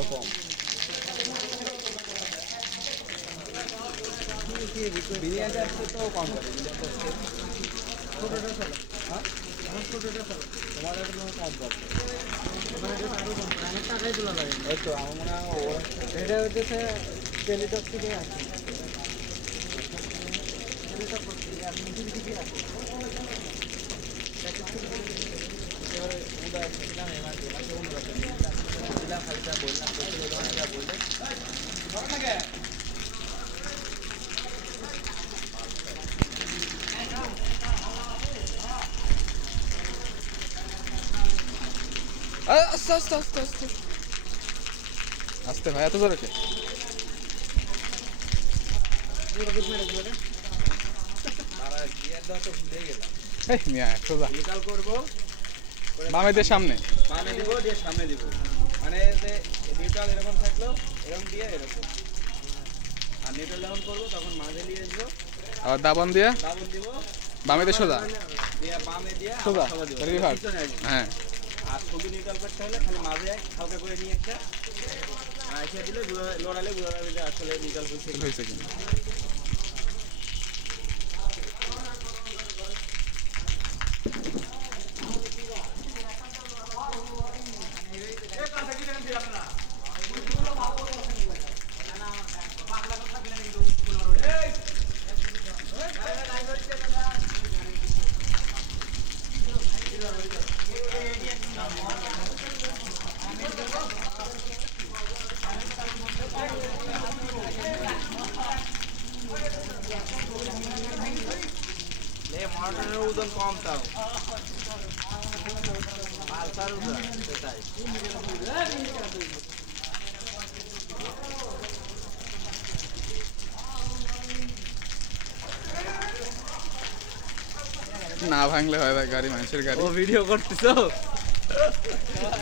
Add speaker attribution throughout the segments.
Speaker 1: আরও কম বিরিয়ানি আসছে তো কম করে
Speaker 2: ছোটোটা চলো।
Speaker 1: হ্যাঁ?
Speaker 2: ছোটোটা
Speaker 1: এবারে উদয় খালি যা বললাম যা। বললে
Speaker 3: আস্তে আস্তে আস্তে আস্তে আস্তে ভাই এত জোরে কে এই মিয়া সোজা
Speaker 1: করব
Speaker 3: সামনে।
Speaker 1: বামে দিব দিয়ে সামনে দিব। মানে যে নিউট্রাল এরকম থাকল এরকম দিয়ে এরকম। আর নিউট্রাল যখন করব তখন মাঝে নিয়ে আসব
Speaker 3: আবার দাবন দিয়ে?
Speaker 1: ডাবল দিব।
Speaker 3: বামে দিয়ে সোজা?
Speaker 1: দিয়ে বামে দিয়ে
Speaker 3: সোজা,
Speaker 1: আসব।
Speaker 3: হ্যাঁ।
Speaker 1: আর ছবি নিউট্রাল করতে হলে খালি মাঝে হালকা করে নিয়ে একটা। আর এসে দিলে লড়ালে বোঝা যাবে আসলে নিউট্রাল
Speaker 3: হয়েছে। কি না ভাঙলে হয় ভাই গাড়ি, মানুষের গাড়ি।
Speaker 1: ও ভিডিও করতেছো?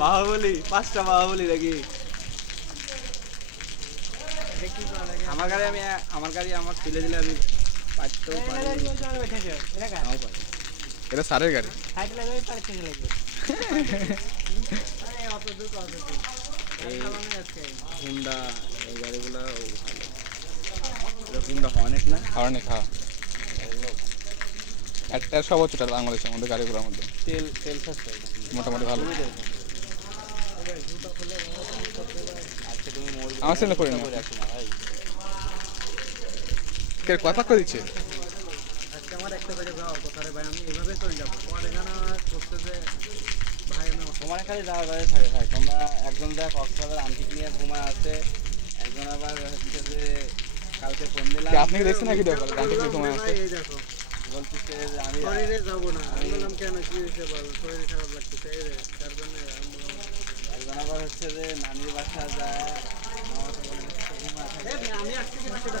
Speaker 1: বাহুবলি, পাঁচটা বাহুবলি নাকি আমার গাড়ি আমি, আমার গাড়ি আমার তুলে দিলে আমি পারতেও পারি
Speaker 3: এটা সারের গাড়ি।
Speaker 1: হুন্ডা এই গাড়িগুলো হুন্ডা হর্নেট না
Speaker 3: হরনে খাওয়া একটা সর্বোচ্চ টাকা বাংলাদেশের মধ্যে গাড়িগুলোর মধ্যে।
Speaker 1: তেল তেল
Speaker 3: মোটামুটি ভালো। আমার ছেলে করে নি। কে কথা কই দিচ্ছে
Speaker 2: আজকে আমার একটা বাজে যাওয়া কথা রে ভাই আমি এভাবে চলে যাব। পরে গানা করতে যে ভাই আমি
Speaker 1: তোমার খালি যাওয়ার বাইরে থাকে ভাই তোমরা একজন যা কক্সবাজার আন্টিক নিয়ে ঘুমা আছে একজন আবার হচ্ছে যে কালকে ফোন দিলাম।
Speaker 3: আপনি দেখছেন নাকি দেখো গানটি কি সময় আছে?
Speaker 2: এই দেখো।
Speaker 1: বলতেছে যে আমি
Speaker 2: শরীরে যাব না। আমি বললাম কেন কি হয়েছে বল? শরীর খারাপ লাগতেছে এই রে তার জন্য
Speaker 1: একজন আবার হচ্ছে যে নানির বাসা যায় ঘুমা থাকে।
Speaker 2: আমি আসছি কিনা সেটা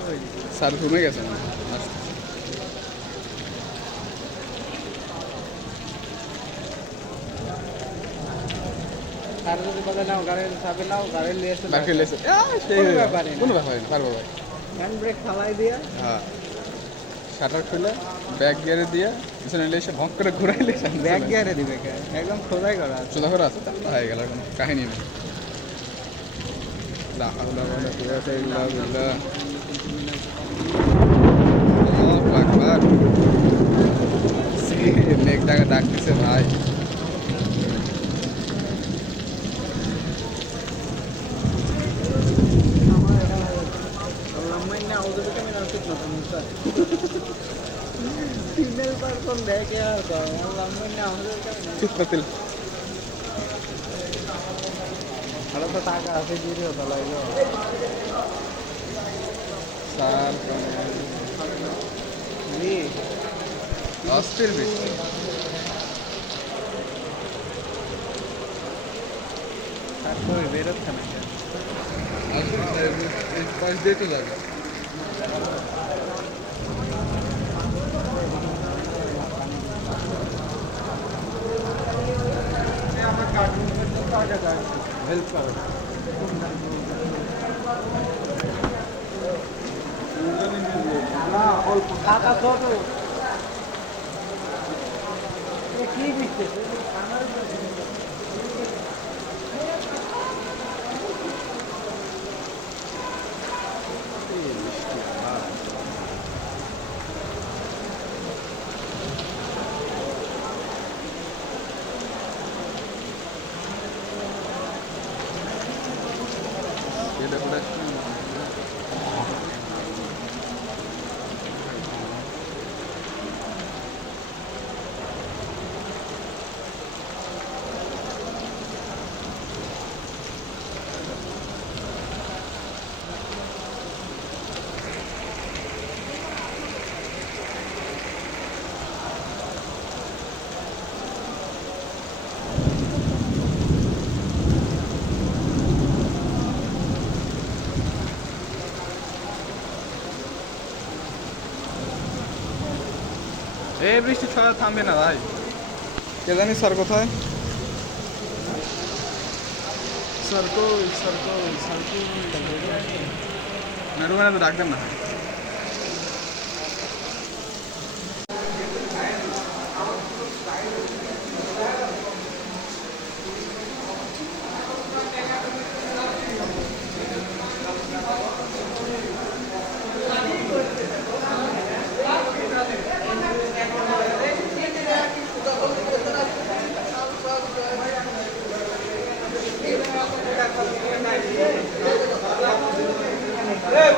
Speaker 2: ফালাই দিয়ে।
Speaker 3: হ্যাঁ। শাটার খুলে ব্যাগ গিয়ারে দিয়ে পিছনে এলে এসে ভঙ্ক করে ঘুরাইলে
Speaker 2: ব্যাক গিয়ারে দিবে একদম খোদাই করা
Speaker 3: সোজা করে আছে? তাহলে হয়ে গেল কোনো কাহিনী নেই। মেঘটাকে ডাকতেছে ভাই।
Speaker 2: লম্বাই না ওদের তো আমি রাখতে না মুসা ফিমেল পারসন দেখে আর তো লম্বাই না ওদের কাছে
Speaker 3: ফিতরাতিল
Speaker 2: ভালো জি
Speaker 3: অস্থির বৃষ্টি। তারপরে বেরোচ্ছে না
Speaker 2: পাশ দিয়ে তো যাবে
Speaker 3: টাকা কত কি দিচ্ছে
Speaker 2: এটা করে এই বৃষ্টি ছাড়া থামবে না ভাই। কে জানি স্যার কোথায়? সার্কল সার্কল সার্কল মেরু মানে তো ডাকবেন না।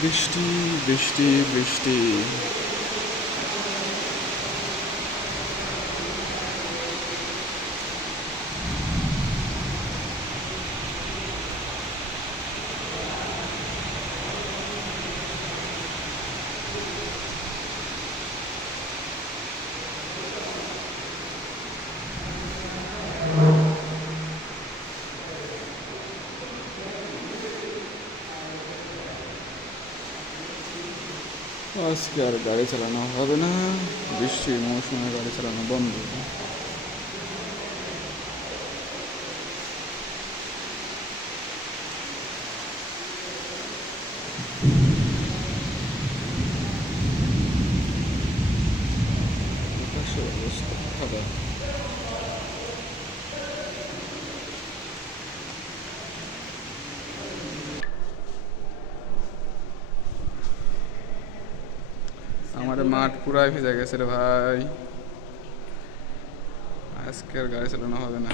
Speaker 2: বৃষ্টি বৃষ্টি বৃষ্টি। আজকে আর গাড়ি চালানো হবে না বৃষ্টির মৌসুমে গাড়ি চালানো বন্ধ আকাশের অবস্থা খারাপ আমার মাঠ পুরাই ভিজে গেছে রে ভাই। আজকে আর গাড়ি চালানো হবে না।